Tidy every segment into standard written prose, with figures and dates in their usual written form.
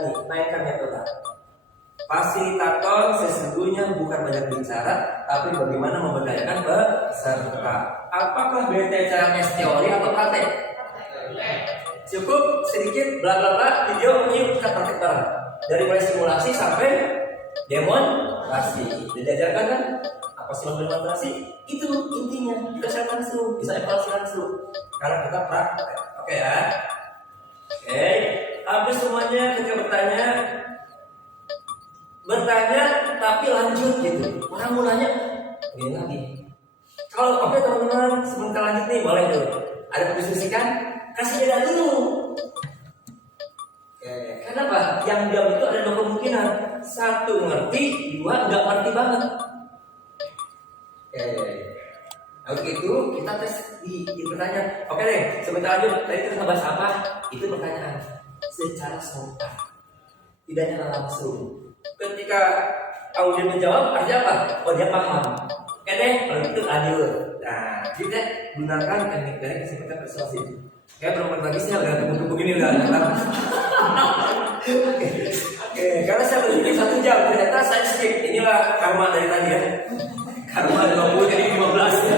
berani mainkan metode. Fasilitator sesungguhnya bukan banyak bicara, tapi bagaimana memberdayakan peserta. Apakah berita tes teori atau praktek? Cukup sedikit bla bla bla video, yuk kita praktek bareng. Dari mulai simulasi sampai demonstrasi. Diajarkan kan apa sih demonstrasi? Itu intinya. Kita share langsung, bisa evaluasi langsung. Karena kita praktek. Oke ya. Oke. Habis semuanya ketika bertanya tapi lanjut gitu. Orang mau nanya begini lagi. Kalau oke teman-teman, sebentar lanjut nih, boleh dulu. Ada berdiskusi kan? Kasih jeda dulu. Kenapa? Yang diam itu ada dua kemungkinan. Satu ngerti, dua nggak ngerti banget. Nah, itu kita tes di pertanyaan. Oke deh, sebentar lanjut. Tadi kita bahas apa? Itu pertanyaan secara spontan, tidak nyala langsung. Ketika audien menjawab, artinya apa? Oh, dia paham. Oke deh, kalau itu lanjut. Nah, kita gunakan teknik seperti persuasi. Kayak perempuan lagi sih udah tunggu begini udah. Oke, karena saya berpikir 1 jam, ternyata saya skip. Inilah karma dari tadi ya. Karma 20 jadi 15 ya.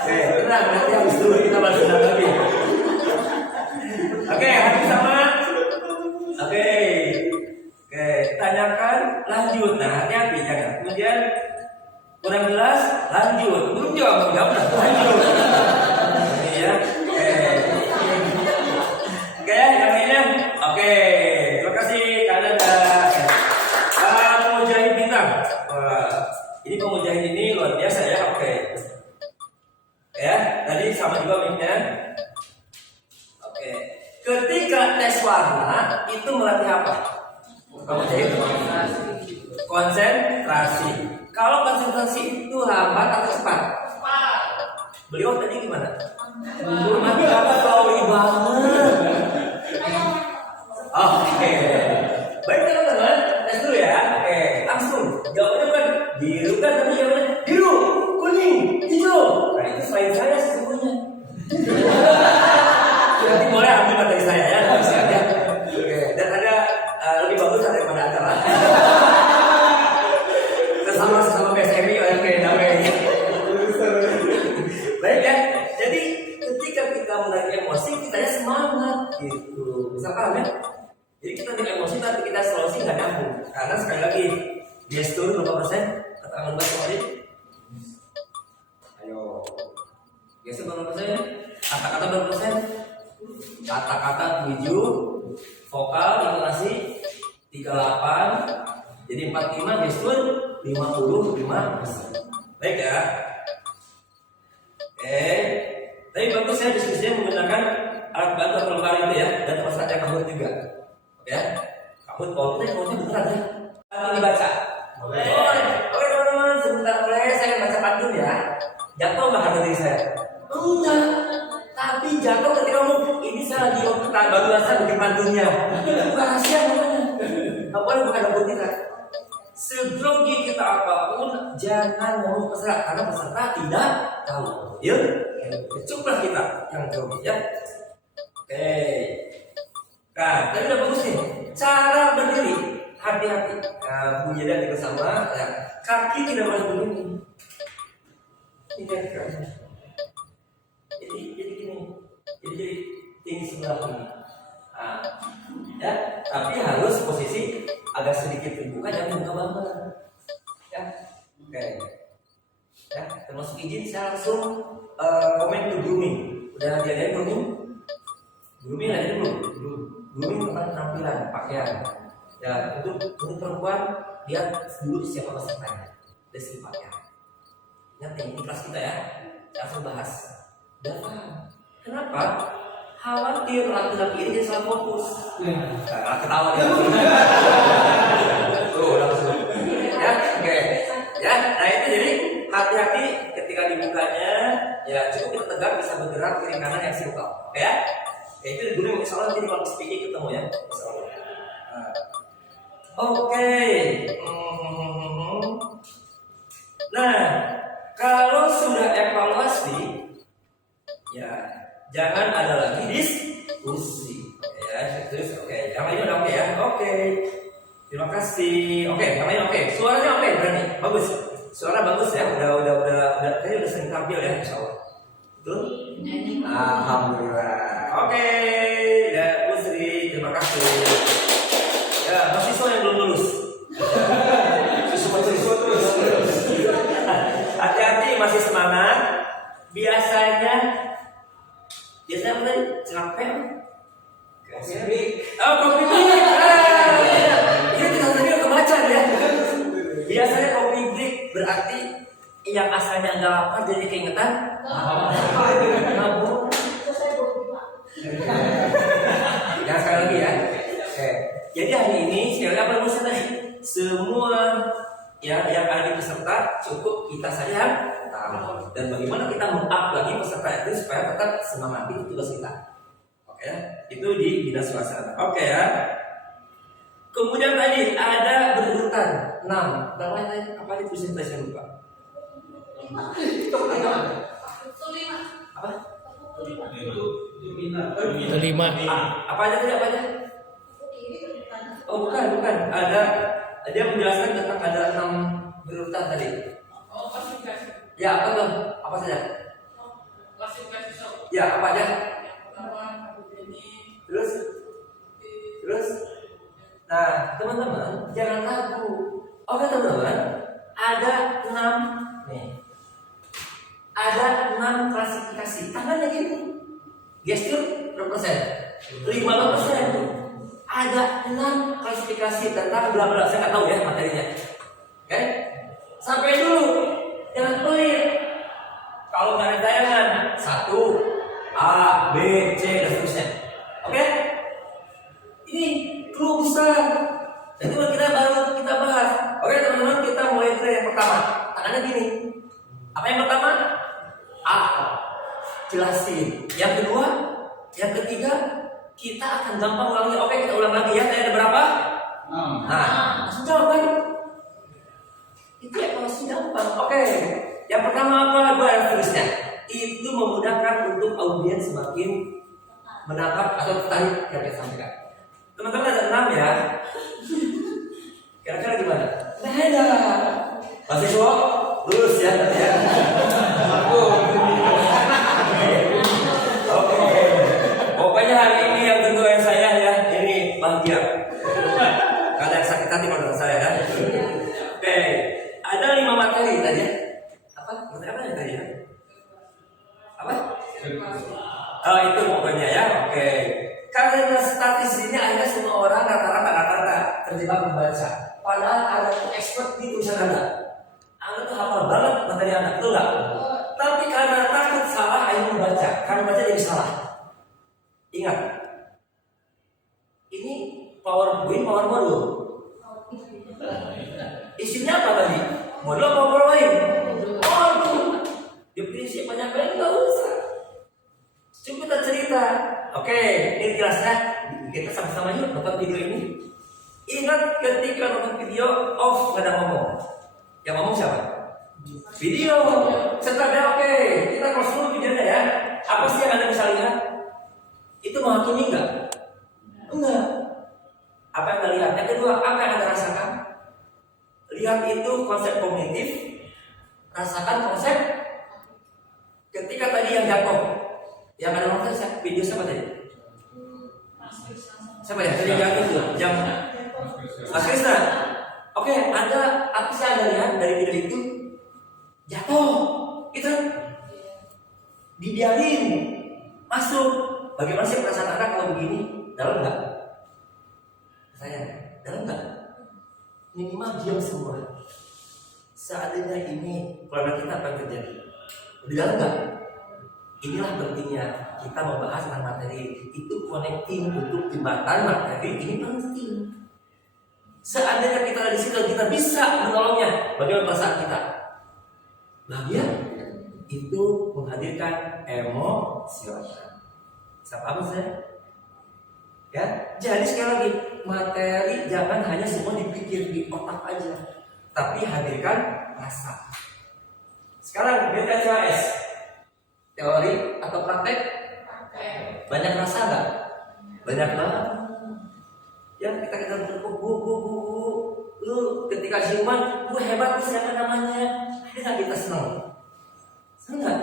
Oke, tenang, nanti habis dulu kita bahas lagi. Oke, hati sama. Oke, tanyakan, lanjut. Nah, hati-hati jangan. Kemudian kurang jelas, lanjut. Belum jawab, lanjut. Ini ya. Oke, yang lainnya. Oke, terima kasih kalian Mujahid bintang. Ini pemujahid ini luar biasa ya. Oke. Ya, tadi sama juga mic-nya. Oke. Ketika tes warna itu melatih apa? Pemujahid konsentrasi. Kalau konsentrasi itu lambat atau cepat? Beliau tadi gimana? Mati apa tahu banget. Oke. Baik teman-teman, tes dulu ya. Oke, langsung. Jawabannya bukan biru kan, tapi jawabannya biru, kuning, hijau. Nah itu selain saya sesungguhnya. Nanti boleh ambil materi saya ya, bisa aja. Oke. Dan ada lebih bagus daripada acara. Sesama PSMI, oke, damai. Baik ya. Jadi ketika kita menarik emosi, kita semangat gitu. Bisa paham ya? Jadi kita naik emosi tapi kita solusi nggak nyambung. Karena sekali lagi gestur berapa persen? Katakan bahasa tadi. Ayo. Gestur berapa persen? Kata-kata berapa persen? Kata-kata 7, vokal intonasi 38. Jadi 45, gestur 55%. Baik ya. Tapi bagus ya diskusinya menggunakan alat bantu atau lembar itu ya, dan termasuk ada kamu juga. Ya, kamu kalau beneran ya. Ini baca. Oke teman-teman, sebentar boleh saya baca pantun ya. Jatuh nggak harga diri saya? Enggak. Tapi jatuh ketika kamu ini saya lagi baru saya bikin pantunnya. Itu bukan rahasia namanya. Apa bukan dapur kita. Segrogi kita apapun, jangan ngomong peserta karena peserta tidak tahu. Yuk, coba kita yang grogi ya. Oke. Nah, tadi udah bagus nih. Cara berdiri, hati-hati. Nah, bunyi dan juga sama. Ya. Kaki tidak boleh begini. Ini kan. Jadi gini. Jadi tinggi sebelah ini. Nah, ya. Tapi harus posisi agak sedikit terbuka, jangan buka banget. Ya, oke. Ya, termasuk izin saya langsung komen to grooming. Udah diajarin grooming? Grooming aja dulu. Grooming tentang penampilan, pakaian. Ya, untuk perempuan lihat dulu siapa pesertanya, dari pakaian. Nanti di kelas kita ya, langsung bahas. Dan kenapa? Khawatir laki-laki ini jadi salah fokus. Ketawa dia. Tuh langsung. Ya, oke. Ya, nah itu jadi hati-hati ketika dibukanya. Ya, cukup kita tegak bisa bergerak kiri kanan yang simpel. Ya. Ya itu dulu misalnya nanti kalau speaking ketemu ya. Oke. Nah, kalau sudah evaluasi, ya jangan ada lagi diskusi. Ya, terus oke. Yang ini udah oke ya. Oke. Terima kasih. Oke, namanya oke. Suaranya oke, berani. Bagus. Suara bagus ya. Kayaknya udah sering tampil ya, insya Allah. Betul? Alhamdulillah. Oke, ya Bu Sri, terima kasih. Ya, mahasiswa yang belum lulus. Siswa terus. Hati-hati, masih semangat. Biasanya apa? Capek. Kopi break. Ini kita tadi udah kebaca ya. Biasanya kopi break berarti yang asalnya nggak lapar jadi keingetan. Mabuk. Yang sekali lagi ya. Oke. Jadi hari ini sekali apa yang tadi? Semua yang ada peserta cukup kita saja tahu. Dan bagaimana kita meng-up lagi peserta itu supaya tetap semangat, itu tugas kita. Oke, itu di bidang suasana. Oke ya. Kemudian tadi ada berurutan 6. Namanya tadi apa itu saya lupa. 5. Apa? 5. Apa aja tadi apa aja? Oh bukan. Dia menjelaskan tentang ada 6 berurutan tadi. Oh, klasifikasi. Ya apa tuh? Apa saja? Klasifikasi shock. Ya apa aja? Yang pertama ini. Terus. Nah teman-teman jangan ragu. Oke teman-teman, ada 6 nih. Ada 6 klasifikasi. Tangannya gitu. Gestur berapa persen? 50%. Ada 6 klasifikasi tentang bla bla. Saya nggak tahu ya materinya. Oke? Sampai dulu. Jangan pelit. Kalau nggak ada tayangan 1 A, B, C dan seterusnya. Oke? Ini clue besar. Jadi baru kita bahas. Oke teman-teman, kita mulai dari yang pertama. Tangannya gini. Apa yang pertama? A. Jelasin. Yang kedua, yang ketiga, kita akan gampang ulangi. Oke, kita ulang lagi ya. Tadi ada berapa? 6. Nah, langsung jawab kan? Itu evaluasi gampang. Oke. Yang pertama apa? Dua dan seterusnya. Itu memudahkan untuk audiens semakin menangkap atau tertarik yang kita sampaikan. Teman-teman ada 6 ya. Kira-kira gimana? Beda. Mahasiswa lulus ya nanti ya. Oke. Pokoknya hari ini yang kedua saya ya, ini bahagia. Karena yang sakit hati menurut saya ya. Oke. Ada 5 materi tadi. Apa? Materi apa ya tadi ya? Apa? Oh itu pokoknya ya. Oke. Karena statis ini akhirnya semua orang rata-rata terjebak membaca. Padahal ada expert di tulisan Anda. Anda tuh hafal banget materi Anda, betul nggak? Tapi karena takut salah, akhirnya membaca. Karena baca jadi salah. Ingat, ini PowerPoint, power modul. Isinya apa tadi? Modul apa PowerPoint? Modul. Di prinsip banyak nggak usah. Cukup kita cerita. Oke, ini jelas ya. Kita sama-sama yuk nonton video ini. Ingat ketika nonton video off nggak ada ngomong. Yang ngomong siapa? Video. Setelah oke, kita close dulu videonya ya. Apa sih yang Anda bisa lihat? Itu menghakimi enggak? Enggak. Apa yang Anda lihat? Yang kedua, apa yang Anda rasakan? Lihat itu konsep kognitif. Rasakan konsep. Ketika tadi yang jatuh, yang ada nonton video siapa tadi? Siapa ya? Tadi jatuh tuh, jam Mas Krisna. Oke, ada apa sih Anda lihat dari video itu? Jatuh, itu dibiarin masuk. Bagaimana sih perasaan Anda kalau begini? Dalam nggak? Saya dalam nggak? Minimal diam semua. Seandainya ini keluarga kita apa yang terjadi? Di dalam nggak? Inilah pentingnya kita membahas tentang materi. Itu connecting untuk jembatan materi ini penting. Seandainya kita ada di situ, kita bisa menolongnya. Bagaimana perasaan kita? Bahagia. Itu menghadirkan emosional. Bisa paham saya? Ya, jadi sekali lagi materi jangan hanya semua dipikir di otak aja, tapi hadirkan rasa. Sekarang BTCAS, teori atau praktek? Banyak rasa nggak? Banyak banget. Ya kita bertepuk bu. Lu ketika ciuman, bu hebat bu siapa namanya? Ada nggak kita senang? Senang.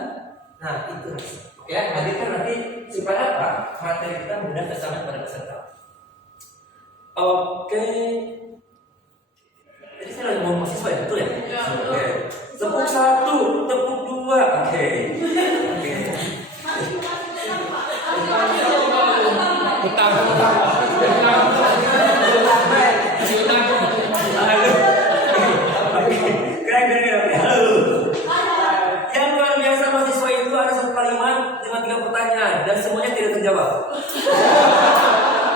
Nah itu. Oke, hadirkan nanti supaya apa? Materi kita mudah tersampaikan pada peserta. Oke. Jadi saya lagi ngomong mahasiswa ya, betul ya? Ya. Oke. Tepuk 1, tepuk 2. Oke. Utang. Keren. Halo. Yang luar biasa mahasiswa itu ada satu kalimat dengan 3 pertanyaan dan semuanya tidak terjawab.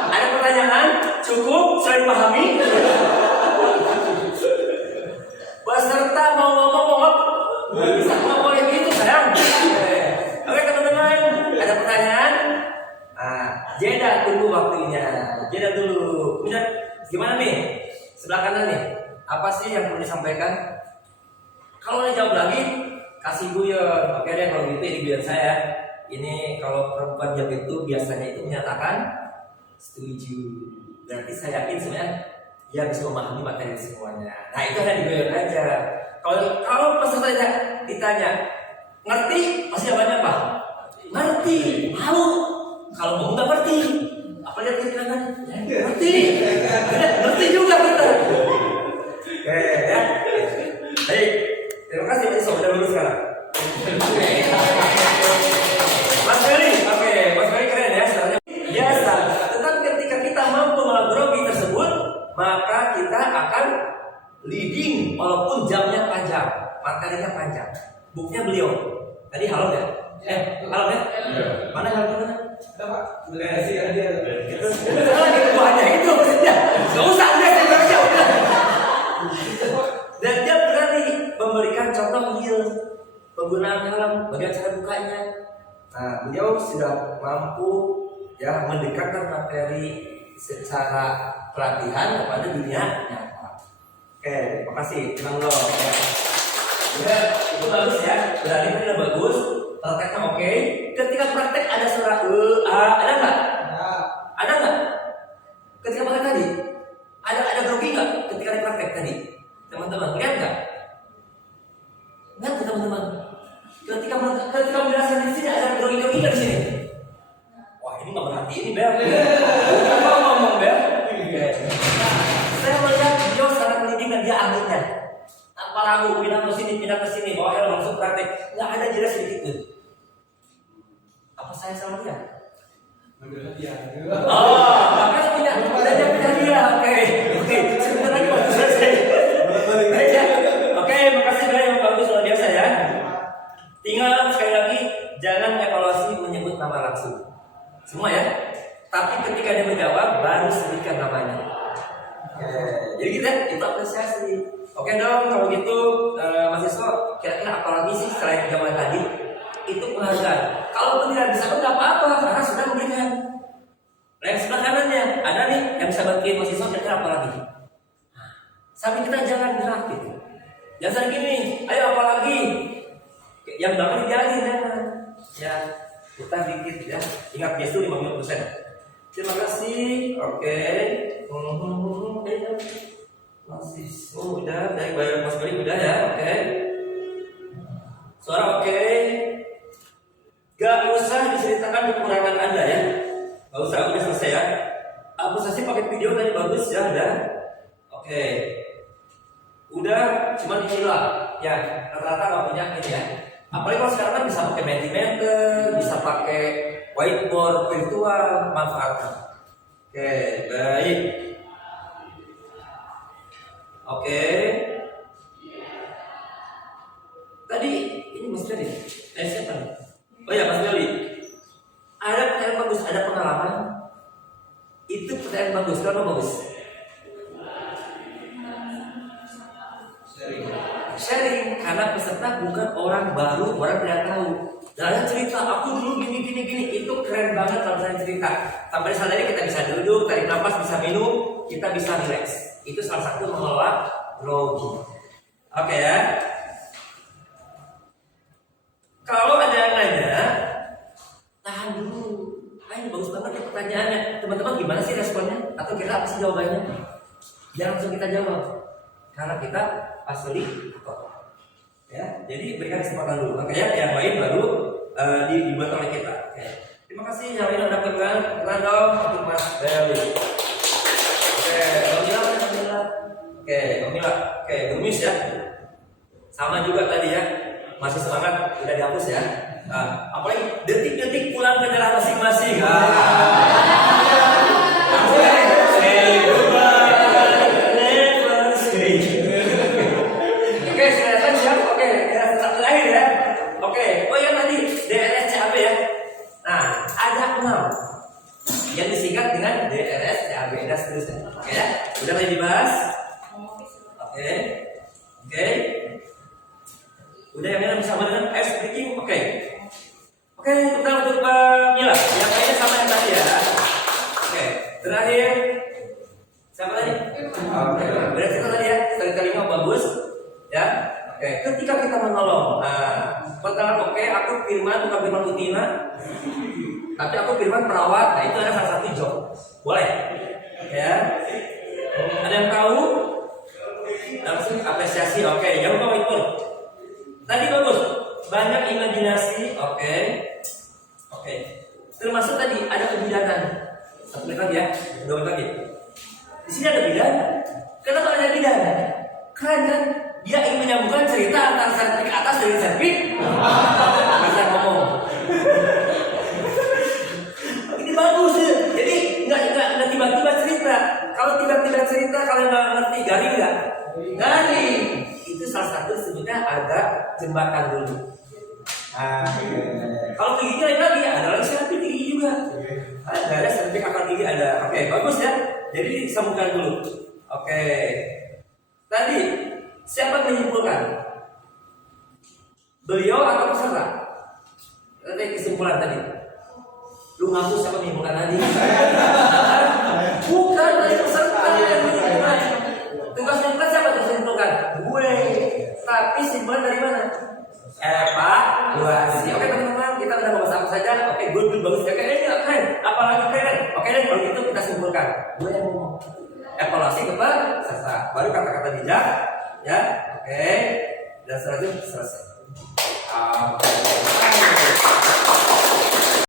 Ada pertanyaan? Cukup? Sudah dipahami? Peserta mau ngomong? Bisa nggak boleh gitu sayang. Oke teman-teman, ada pertanyaan? Jeda tunggu waktunya. Jeda dulu. Kemudian gimana nih? Sebelah kanan nih. Apa sih yang perlu disampaikan? Kalau mau jawab lagi, kasih guyon. Oke deh kalau gitu ini guyon saya. Ini kalau perempuan jawab itu biasanya itu menyatakan setuju. Berarti saya yakin sebenarnya dia bisa memahami materi semuanya. Nah itu ada di guyon aja. Kalau peserta ditanya ngerti, pasti jawabannya apa? Ngerti, tahu. Kalau mau nggak ngerti, apa lihat kiri kanan? Ngerti, ngerti juga kita. Ya. Baik, terima kasih Mas Sudah lulus sekarang. Mas Ferry, oke, Mas Ferry keren ya. Sebenarnya biasa. Tetapi ketika kita mampu melakukan tersebut, maka kita akan leading walaupun jamnya panjang, materinya panjang. Buktinya beliau. Tadi halo ya? Halo ya? Mana halo mana? Ada Pak. Udah sih dia. Lagi banyak itu maksudnya. Gak usah dia kerja udah. Dan dia berani memberikan contoh real penggunaan helm, bagaimana cara bukanya. Nah, beliau sudah mampu ya mendekatkan materi secara pelatihan kepada dunia nyata. Oke, terima kasih. Tenang loh. Ya, itu bagus ya. Berarti udah bagus. Prakteknya oke. Ketika praktek ada suara ada nggak? Ada nggak? Ketika praktek tadi ada grogi nggak? Ketika ada praktek tadi, teman-teman lihat nggak? Nggak teman-teman. Ketika menjelaskan di sini ada grogi nggak di sini? Wah ini nggak berhati ini Bel. Apa ngomong Bel? Saya melihat beliau sangat mendidik dan dia ahlinya. Tanpa ragu pindah ke sini, bawa helm langsung praktek. Nggak ada jelas sedikit pun. Apa saya salah lihat? Makanya punya dia. Oke. Sebentar lagi waktu selesai. Oke, makasih banyak yang bagus luar biasa ya. Tinggal sekali lagi jangan evaluasi menyebut nama langsung. Semua ya. Tapi ketika dia menjawab baru sebutkan namanya. Jadi kita itu apresiasi. Oke dong, kalau gitu mahasiswa kira-kira apa lagi sih selain jawaban tadi? Itu penghargaan. Kalau tidak bisa pun nggak apa-apa karena sudah memberikan. Nah, yang sebelah kanannya ada nih yang bisa bantuin mahasiswa kira-kira apa lagi? Sampai kita jangan gerak gitu. Jangan gini, ayo apa lagi? Yang belakang dijalin jangan. Ya, kita dikit ya. Ingat gestu 50%. Terima kasih. Oke. Mahasiswa udah dari bayar Mas Beri udah ya. Oke. Suara oke. Gak usah diceritakan kekurangan Anda ya. Gak usah, udah selesai ya. Apresiasi pakai video tadi bagus ya, udah. Oke. Udah, cuman inilah ya, rata-rata gak punya ini ya. Apalagi kalau sekarang kan bisa pakai Mentimeter, bisa pakai whiteboard virtual, manfaatkan. Oke, baik. Oke. Tadi ini Mas Ferry. Siapa nih? Oh ya Mas Ferry. Ada pertanyaan bagus, ada pengalaman. Itu pertanyaan bagus, kenapa bagus? Sharing, karena peserta bukan orang baru, orang tidak tahu. Dan cerita, aku dulu gini, itu keren banget kalau saya cerita. Sampai saat ini kita bisa duduk, tarik nafas, bisa minum, kita bisa relax. Itu salah satu mengelola grogi. Oke ya. Kalau ada yang nanya, tahan dulu. Ini bagus banget ya pertanyaannya. Teman-teman gimana sih responnya? Atau kira apa sih jawabannya? Jangan langsung kita jawab, karena kita fasilitator. Ya, jadi berikan kesempatan dulu. Makanya yang lain baru dibuat oleh kita. Oke. Terima kasih yang lain udah berkenan. Kenan dong untuk Mas Dewi. Oke, Kamila. Oke, Kamila. Oke, Gumis ya. Sama juga tadi ya. Masih semangat, udah dihapus ya. Nah, apalagi detik-detik pulang ke daerah masing-masing. Oke, silakan siap. Oke, ya terakhir ya. Oke, oh ya tadi DRSCAB ya. Nah, ada 6 yang disingkat dengan DRSCAB dan seterusnya. Oke ya, udah mulai dibahas. Oke, oke. Udah yang lain sama dengan ice breaking. Oke. Oke, kita untuk Mila. Yang lainnya sama yang tadi ya. Oke, terakhir. Siapa tadi? Oke, berarti itu tadi ya. Sekali-kalinya bagus. Ya. Oke, ketika kita menolong. Nah, pertama oke, aku Firman bukan Firman Utina. Tapi aku Firman perawat. Nah, itu ada salah satu job. Boleh. Ya. Ada yang tahu? Langsung apresiasi. Oke, yang lupa itu. Tadi bagus, banyak imajinasi, oke. Termasuk tadi ada kebidanan. 1 menit lagi ya, 2 menit lagi. Di sini ada bidan. Kenapa ada bidan? Karena dia ingin menyambungkan cerita antara servis atas dan servis. Bisa ngomong. Ini bagus ya. Jadi nggak tiba-tiba cerita. Kalau tiba-tiba cerita, kalau nggak ngerti garing nggak? Garing. Itu salah satu sebutnya ada jembatan dulu. Kalau gigi lain lagi ada lagi servis gigi juga. Ada servis akar gigi ada. Oke, bagus ya. Jadi sambungkan dulu. Oke. Tadi siapa menyimpulkan? Beliau atau peserta? Tadi kesimpulan tadi. Lu ngaku siapa menyimpulkan tadi? Bukan dari peserta yang menyimpulkan. Tugasnya bukan siapa yang menyimpulkan? Gue. Tapi simpulan dari mana? Evaluasi. Oke teman-teman, kita udah bahas apa saja. Oke, good, bagus. Oke, ini keren. Apalagi keren. Oke, dan kalau gitu kita simpulkan. Gue yang ngomong. Evaluasi ke peserta. Baru kata-kata bijak, ya. Oke. Dan selanjutnya selesai. Oke.